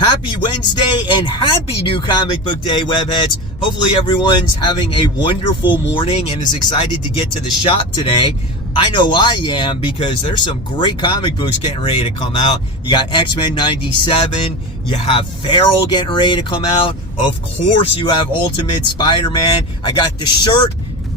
Happy Wednesday and happy new comic book day, webheads. Hopefully everyone's having a wonderful morning and is excited to get to the shop today. I know I am, because there's some great comic books getting ready to come out. You got X-Men 97, you have Feral getting ready to come out. Of course you have Ultimate Spider-Man. I got the shirt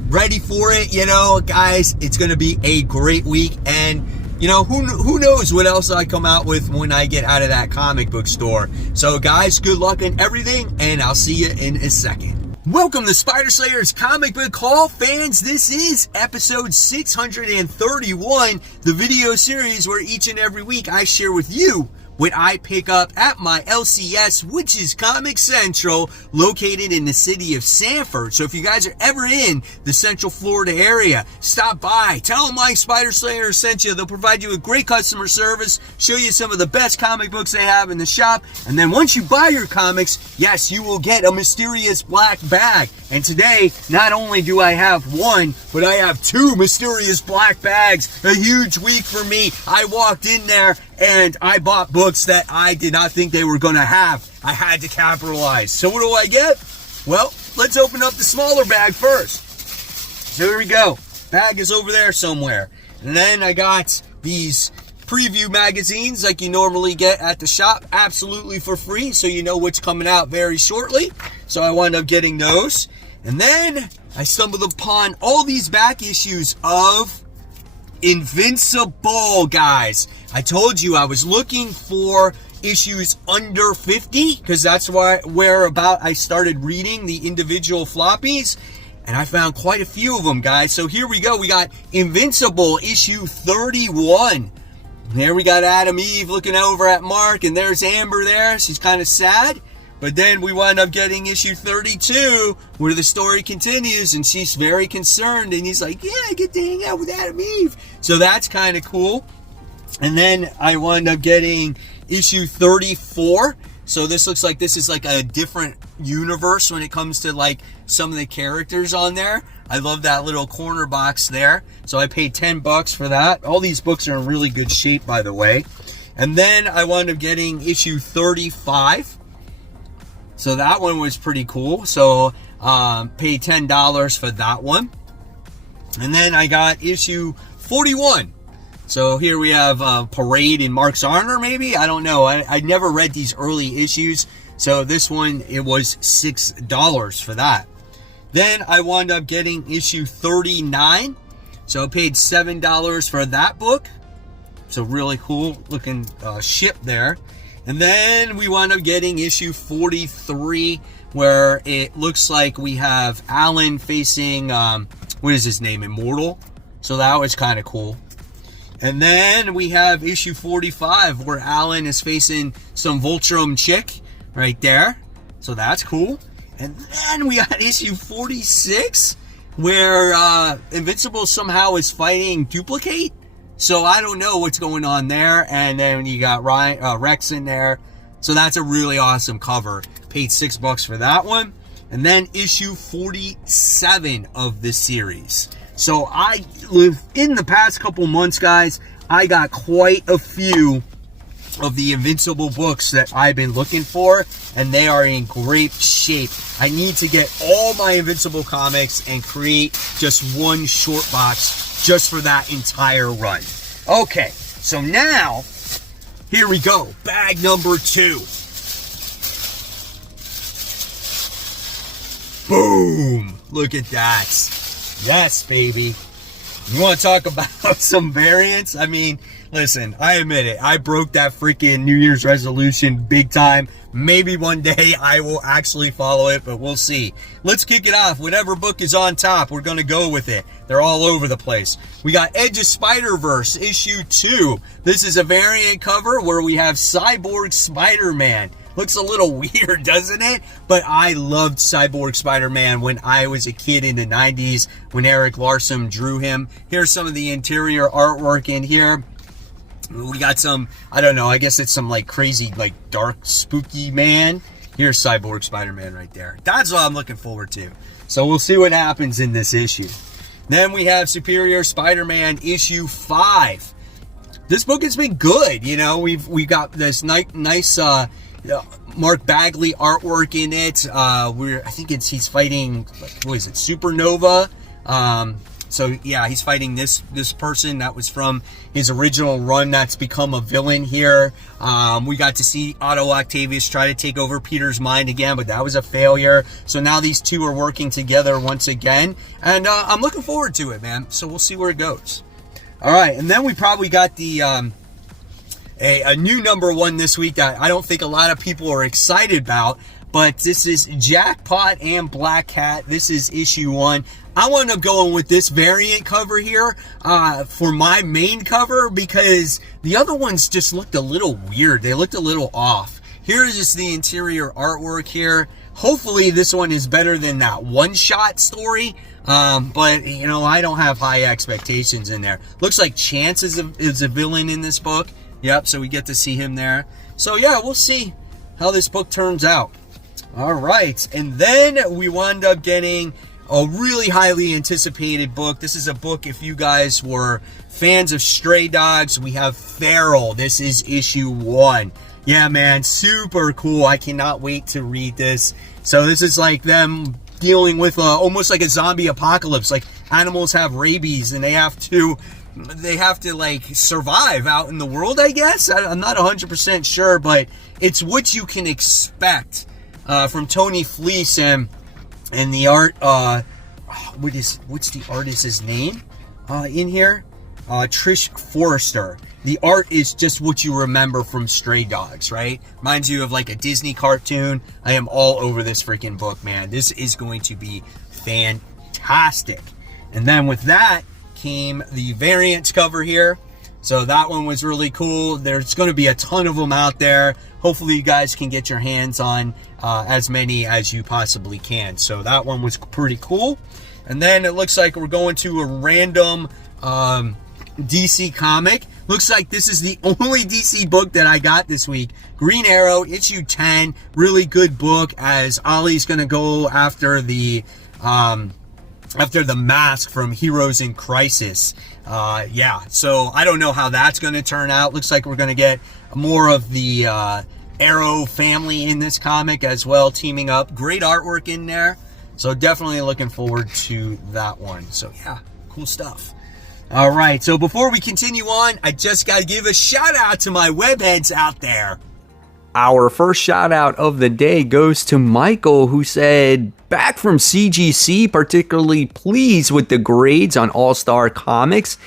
ready for it. You know, guys, it's going to be a great week, and you know, who knows what else I come out with when I get out of that comic book store. So guys, good luck in everything, and I'll see you in a second. Welcome to Spider Slayer's Comic Book Haul, fans. This is episode 631, the video series where each and every week I share with you what I pick up at my LCS, which is Comic Central, located in the city of Sanford. So if you guys are ever in the Central Florida area, stop by, tell them Mike Spider Slayer sent you. They'll provide you with great customer service, show you some of the best comic books they have in the shop, and then once you buy your comics, yes, you will get a mysterious black bag. And today, not only do I have one, but I have two mysterious black bags. A huge week for me. I walked in there and I bought books that I did not think they were going to have. I had to capitalize. So what do I get? Well, let's open up the smaller bag first. So here we go. Bag is over there somewhere. And then I got these preview magazines like you normally get at the shop, absolutely for free, so you know what's coming out very shortly. So I wound up getting those. And then I stumbled upon all these back issues of Invincible, guys. I told you I was looking for issues under 50 because that's where about I started reading the individual floppies, and I found quite a few of them, guys. So here we go. We got Invincible issue 31. There we got Adam Eve looking over at Mark, and there's Amber there. She's kind of sad. But then we wind up getting issue 32, where the story continues, and she's very concerned, and he's like, yeah, I get to hang out with Adam Eve. So that's kind of cool. And then I wind up getting issue 34. So this looks like this is like a different universe when it comes to like some of the characters on there. I love that little corner box there. So I paid $10 for that. All these books are in really good shape, by the way. And then I wound up getting issue 35. So that one was pretty cool. So paid $10 for that one. And then I got issue 41. So here we have Parade in Mark's honor, maybe? I don't know. I never read these early issues. So this one, it was $6 for that. Then I wound up getting issue 39. So I paid $7 for that book. So really cool looking ship there. And then we wound up getting issue 43, where it looks like we have Alan facing, what is his name, Immortal. So that was kind of cool. And then we have issue 45, where Alan is facing some Voltron chick right there. So that's cool. And then we got issue 46, where Invincible somehow is fighting Duplicate. So I don't know what's going on there. And then you got Rex in there. So that's a really awesome cover. Paid $6 for that one. And then issue 47 of this series. So in the past couple months, guys, I got quite a few of the Invincible books that I've been looking for, and they are in great shape. I need to get all my Invincible comics and create just one short box just for that entire run. Okay, so now, here we go. Bag number 2. Boom! Look at that. Yes, baby. You want to talk about some variants? I mean, listen, I admit it. I broke that freaking New Year's resolution big time. Maybe one day I will actually follow it, but we'll see. Let's kick it off. Whatever book is on top, we're going to go with it. They're all over the place. We got Edge of Spider-Verse, issue 2. This is a variant cover where we have Cyborg Spider-Man. Looks a little weird, doesn't it? But I loved Cyborg Spider-Man when I was a kid in the 90s when Eric Larson drew him. Here's some of the interior artwork in here. We got some, I don't know, I guess it's some like crazy, like dark, spooky man. Here's Cyborg Spider-Man right there. That's what I'm looking forward to. So we'll see what happens in this issue. Then we have Superior Spider-Man issue 5. This book has been good, you know. We got this nice Mark Bagley artwork in it. I think he's fighting, what is it, Supernova? So yeah, he's fighting this person that was from his original run that's become a villain here. We got to see Otto Octavius try to take over Peter's mind again, but that was a failure. So now these two are working together once again, and I'm looking forward to it, man. So we'll see where it goes. All right, and then we probably got the a new #1 this week that I don't think a lot of people are excited about, but this is Jackpot and Black Cat. This is issue 1. I wound up going with this variant cover here for my main cover because the other ones just looked a little weird. They looked a little off. Here is just the interior artwork here. Hopefully this one is better than that one-shot story, but you know, I don't have high expectations in there. Looks like Chance is a villain in this book. Yep, so we get to see him there. So yeah, we'll see how this book turns out. All right, and then we wound up getting a really highly anticipated book. This is a book, if you guys were fans of Stray Dogs, we have Feral. This is issue 1. Yeah, man, super cool. I cannot wait to read this. So this is like them dealing with almost like a zombie apocalypse. Like animals have rabies and they have to like survive out in the world, I guess. I'm not 100% sure, but it's what you can expect from Tony Fleece and the art. What's the artist's name in here? Trish Forrester. The art is just what you remember from Stray Dogs, right? Reminds you of like a Disney cartoon. I am all over this freaking book, man. This is going to be fantastic. And then with that came the variants cover here. So that one was really cool. There's going to be a ton of them out there. Hopefully you guys can get your hands on as many as you possibly can. So that one was pretty cool. And then it looks like we're going to a random DC comic. Looks like this is the only DC book that I got this week. Green Arrow, issue 10. Really good book as Ollie's going to go after the mask from Heroes in Crisis. Yeah, so I don't know how that's going to turn out. Looks like we're going to get more of the Arrow family in this comic as well, teaming up. Great artwork in there. So definitely looking forward to that one. So yeah, cool stuff. All right, so before we continue on, I just got to give a shout out to my webheads out there. Our first shout out of the day goes to Michael, who said, back from CGC, particularly pleased with the grades on All-Star Comics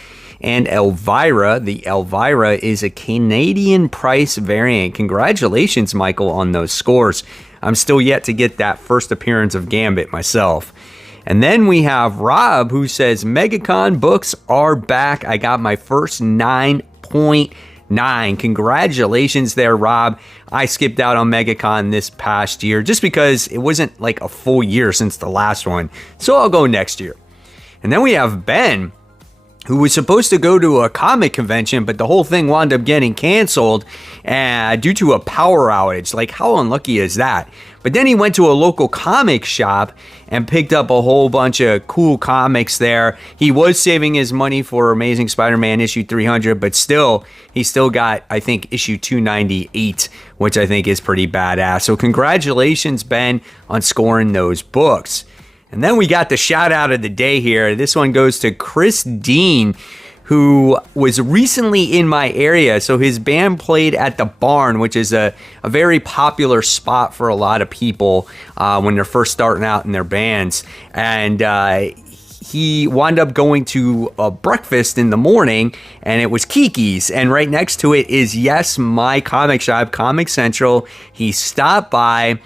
and Elvira. The Elvira is a Canadian price variant. Congratulations, Michael, on those scores. I'm still yet to get that first appearance of Gambit myself. And then we have Rob, who says, MegaCon books are back. I got my first 9.9. Congratulations there, Rob. I skipped out on MegaCon this past year just because it wasn't like a full year since the last one. So I'll go next year. And then we have Ben, who was supposed to go to a comic convention, but the whole thing wound up getting canceled due to a power outage. Like, how unlucky is that? But then he went to a local comic shop and picked up a whole bunch of cool comics there. He was saving his money for Amazing Spider-Man issue 300, but he still got, I think, issue 298, which I think is pretty badass. So congratulations, Ben, on scoring those books. And then we got the shout out of the day here. This one goes to Chris Dean, who was recently in my area. So his band played at the Barn, which is a very popular spot for a lot of people when they're first starting out in their bands. And he wound up going to a breakfast in the morning, and it was Kiki's. And right next to it is, yes, my comic shop, Comic Central. He stopped by.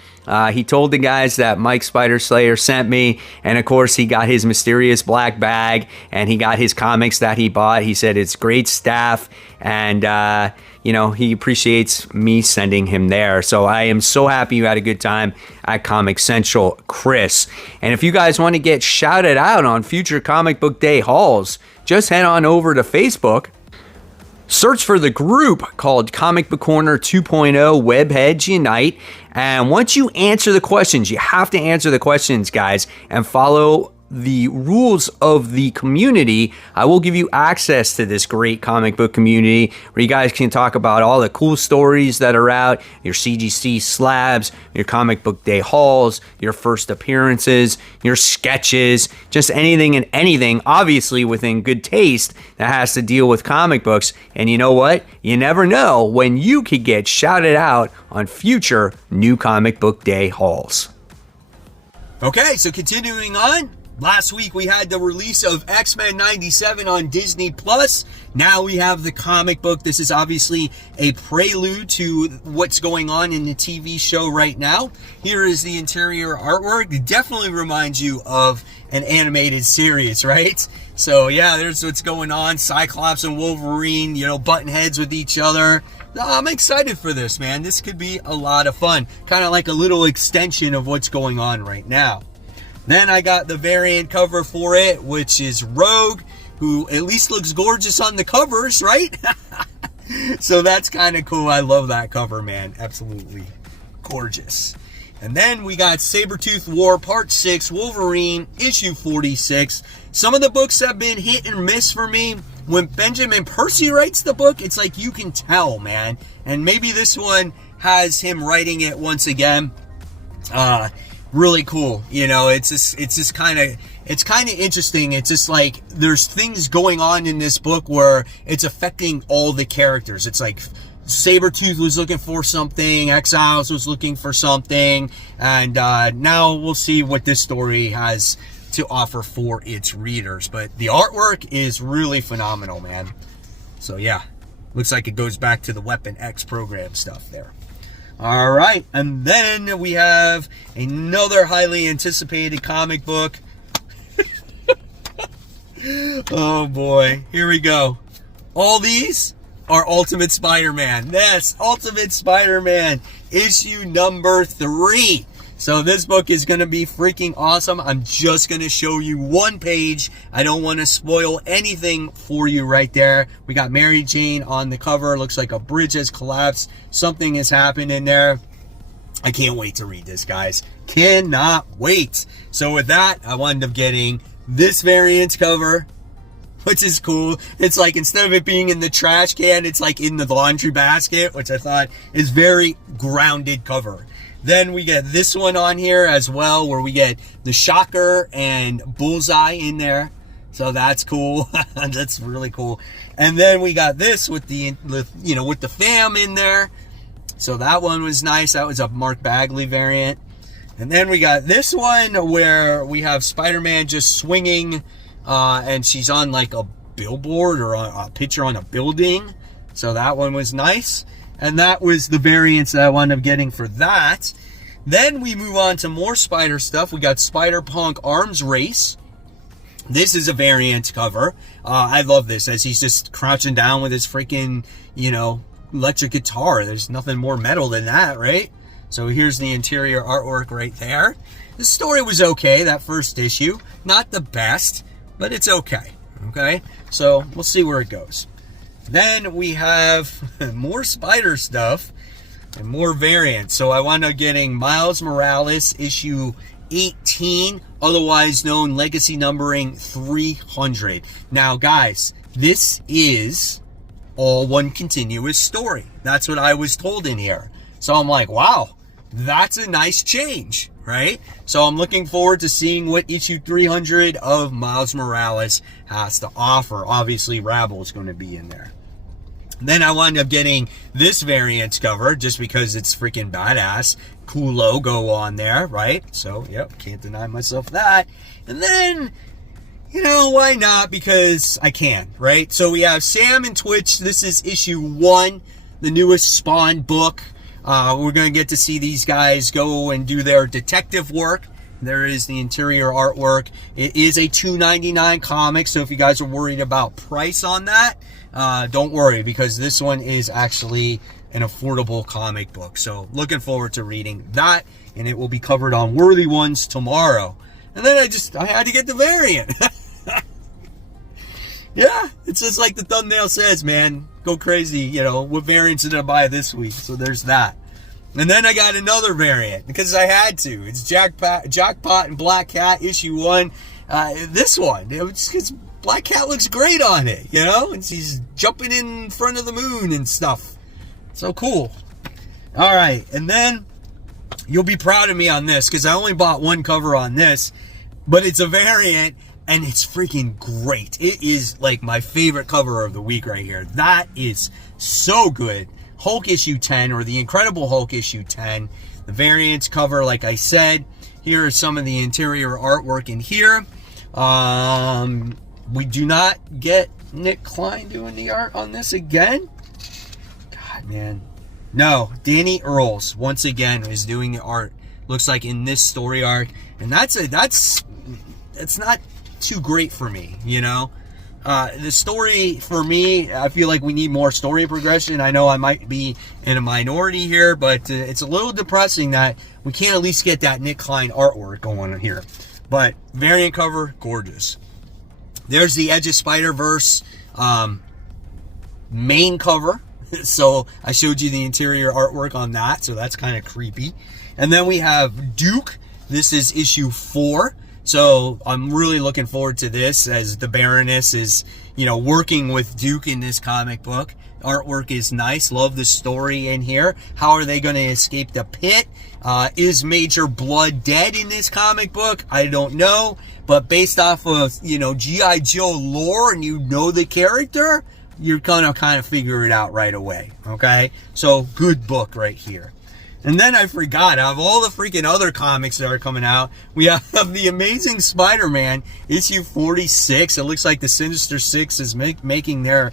He told the guys that Mike Spider Slayer sent me, and of course he got his mysterious black bag, and he got his comics that he bought. He said it's great staff, and he appreciates me sending him there. So I am so happy you had a good time at Comic Central, Chris. And if you guys want to get shouted out on future Comic Book Day hauls, just head on over to Facebook. Search for the group called Comic Book Corner 2.0 Webheads Unite. And once you answer the questions, you have to answer the questions, guys, and follow the rules of the community, I will give you access to this great comic book community where you guys can talk about all the cool stories that are out, your CGC slabs, your comic book day hauls, your first appearances, your sketches, just anything and anything, obviously within good taste, that has to deal with comic books. And you know what? You never know when you could get shouted out on future new comic book day hauls. Okay, so continuing on. Last week we had the release of X-Men 97 on Disney Plus. Now we have the comic book. This is obviously a prelude to what's going on in the TV show right now. Here is the interior artwork. It definitely reminds you of an animated series, right? So yeah, there's what's going on. Cyclops and Wolverine, butting heads with each other. I'm excited for this, man. This could be a lot of fun. Kind of like a little extension of what's going on right now. Then I got the variant cover for it, which is Rogue, who at least looks gorgeous on the covers, right? So that's kind of cool. I love that cover, man. Absolutely gorgeous. And then we got Sabretooth War Part 6, Wolverine, issue 46. Some of the books have been hit and miss for me. When Benjamin Percy writes the book, it's like you can tell, man. And maybe this one has him writing it once again. Really cool. It's kind of interesting. It's just like there's things going on in this book where it's affecting all the characters. It's like Sabretooth was looking for something, Exiles was looking for something, and now we'll see what this story has to offer for its readers. But the artwork is really phenomenal, man. So yeah, looks like it goes back to the Weapon X program stuff there. All right, and then we have another highly anticipated comic book. Oh boy, here we go. All these are Ultimate Spider-Man. Yes, Ultimate Spider-Man, issue number 3. So this book is going to be freaking awesome. I'm just going to show you one page. I don't want to spoil anything for you right there. We got Mary Jane on the cover. Looks like a bridge has collapsed. Something has happened in there. I can't wait to read this, guys. Cannot wait. So with that, I wound up getting this variant cover, which is cool. It's like, instead of it being in the trash can, it's like in the laundry basket, which I thought is very grounded cover. Then we get this one on here as well, where we get the Shocker and Bullseye in there. So that's cool. That's really cool. And then we got this with with the fam in there. So that one was nice. That was a Mark Bagley variant. And then we got this one where we have Spider-Man just swinging, and she's on like a billboard or a picture on a building. So that one was nice. And that was the variants that I wound up getting for that. Then we move on to more Spider stuff. We got Spider-Punk Arms Race. This is a variant cover. I love this, as he's just crouching down with his freaking, electric guitar. There's nothing more metal than that, right? So here's the interior artwork right there. The story was okay, that first issue. Not the best, but it's okay. Okay? So we'll see where it goes. Then we have more Spider stuff and more variants. So I wound up getting Miles Morales issue 18, otherwise known legacy numbering 300. Now guys, this is all one continuous story. That's what I was told in here. So I'm like, wow, that's a nice change, right? So I'm looking forward to seeing what issue 300 of Miles Morales has to offer. Obviously Rabble is going to be in there. Then I wound up getting this variant cover just because it's freaking badass. Cool logo on there, right? So, yep, can't deny myself that. And then, why not? Because I can, right? So we have Sam and Twitch. This is issue 1, the newest Spawn book. We're going to get to see these guys go and do their detective work. There is the interior artwork. It is a $2.99 comic, so if you guys are worried about price on that, don't worry, because this one is actually an affordable comic book. So looking forward to reading that, and it will be covered on Worthy Ones tomorrow. And then I had to get the variant. Yeah, it's just like the thumbnail says, man. Go crazy, what variants did I buy this week? So there's that. And then I got another variant because I had to. It's Jackpot and Black Cat issue 1. this one. Because Black Cat looks great on it, you know? And she's jumping in front of the moon and stuff. So cool. All right, and then you'll be proud of me on this because I only bought one cover on this, but it's a variant and it's freaking great. It is like my favorite cover of the week right here. That is so good. Hulk issue 10, or the Incredible Hulk issue 10. The variants cover, like I said. Here is some of the interior artwork in here. We do not get Nick Klein doing the art on this again. God, man. No, Danny Earls, once again, is doing the art. Looks like in this story arc. And that's not too great for me, you know? The story, for me, I feel like we need more story progression. I know I might be in a minority here, but it's a little depressing that we can't at least get that Nick Klein artwork going on here. But variant cover, gorgeous. There's the Edge of Spider-Verse main cover. So I showed you the interior artwork on that, so that's kind of creepy. And then we have Duke. This is issue 4. So I'm really looking forward to this, as the Baroness is, you know, working with Duke in this comic book. Artwork is nice. Love the story in here. How are they going to escape the pit? Is Major Blood dead in this comic book? I don't know. But based off of, you know, G.I. Joe lore, and you know the character, you're going to kind of figure it out right away. Okay? So, good book right here. And then I forgot, out of all the freaking other comics that are coming out, we have the Amazing Spider-Man, issue 46. It looks like the Sinister Six is making their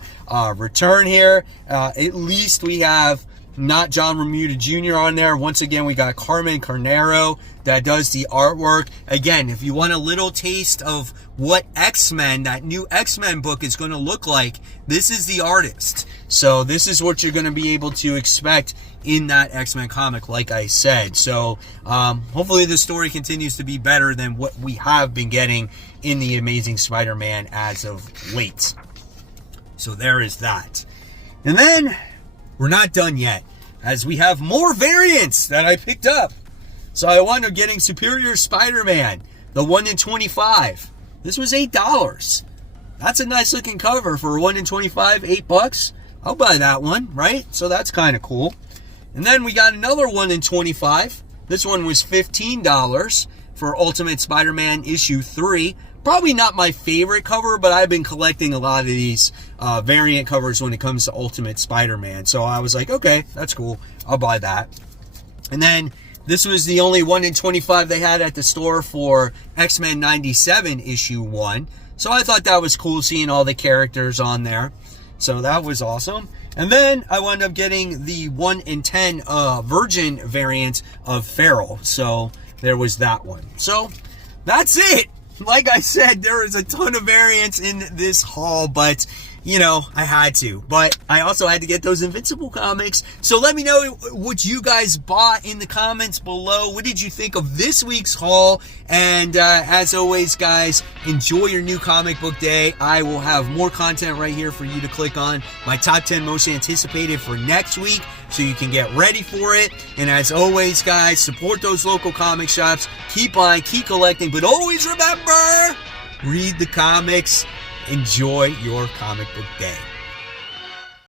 return here. At least we have not John Romita Jr. on there. Once again, we got Carmen Carnero that does the artwork. Again, if you want a little taste of what X-Men, that new X-Men book is going to look like, this is the artist. So this is what you're going to be able to expect in that X-Men comic, like I said. So hopefully the story continues to be better than what we have been getting in the Amazing Spider-Man as of late. So there is that. And then we're not done yet, as we have more variants that I picked up. So I wound up getting Superior Spider-Man, the 1 in 25. This was $8. That's a nice looking cover for 1 in 25, $8. I'll buy that one, right? So that's kind of cool. And then we got another 1 in 25. This one was $15 for Ultimate Spider-Man issue 3. Probably not my favorite cover, but I've been collecting a lot of these variant covers when it comes to Ultimate Spider-Man. So I was like, okay, that's cool. I'll buy that. And then this was the only 1 in 25 they had at the store for X-Men 97 issue 1. So I thought that was cool, seeing all the characters on there. So that was awesome. And then I wound up getting the 1 in 10 Virgin variant of Feral. So there was that one. So that's it. Like I said, there is a ton of variants in this haul, but, you know, I had to. But I also had to get those Invincible comics. So let me know what you guys bought in the comments below. What did you think of this week's haul? And as always, guys, enjoy your new comic book day. I will have more content right here for you to click on. My top 10 most anticipated for next week, so you can get ready for it. And as always, guys, support those local comic shops. Keep buying, keep collecting, but always remember, read the comics. Enjoy your comic book day.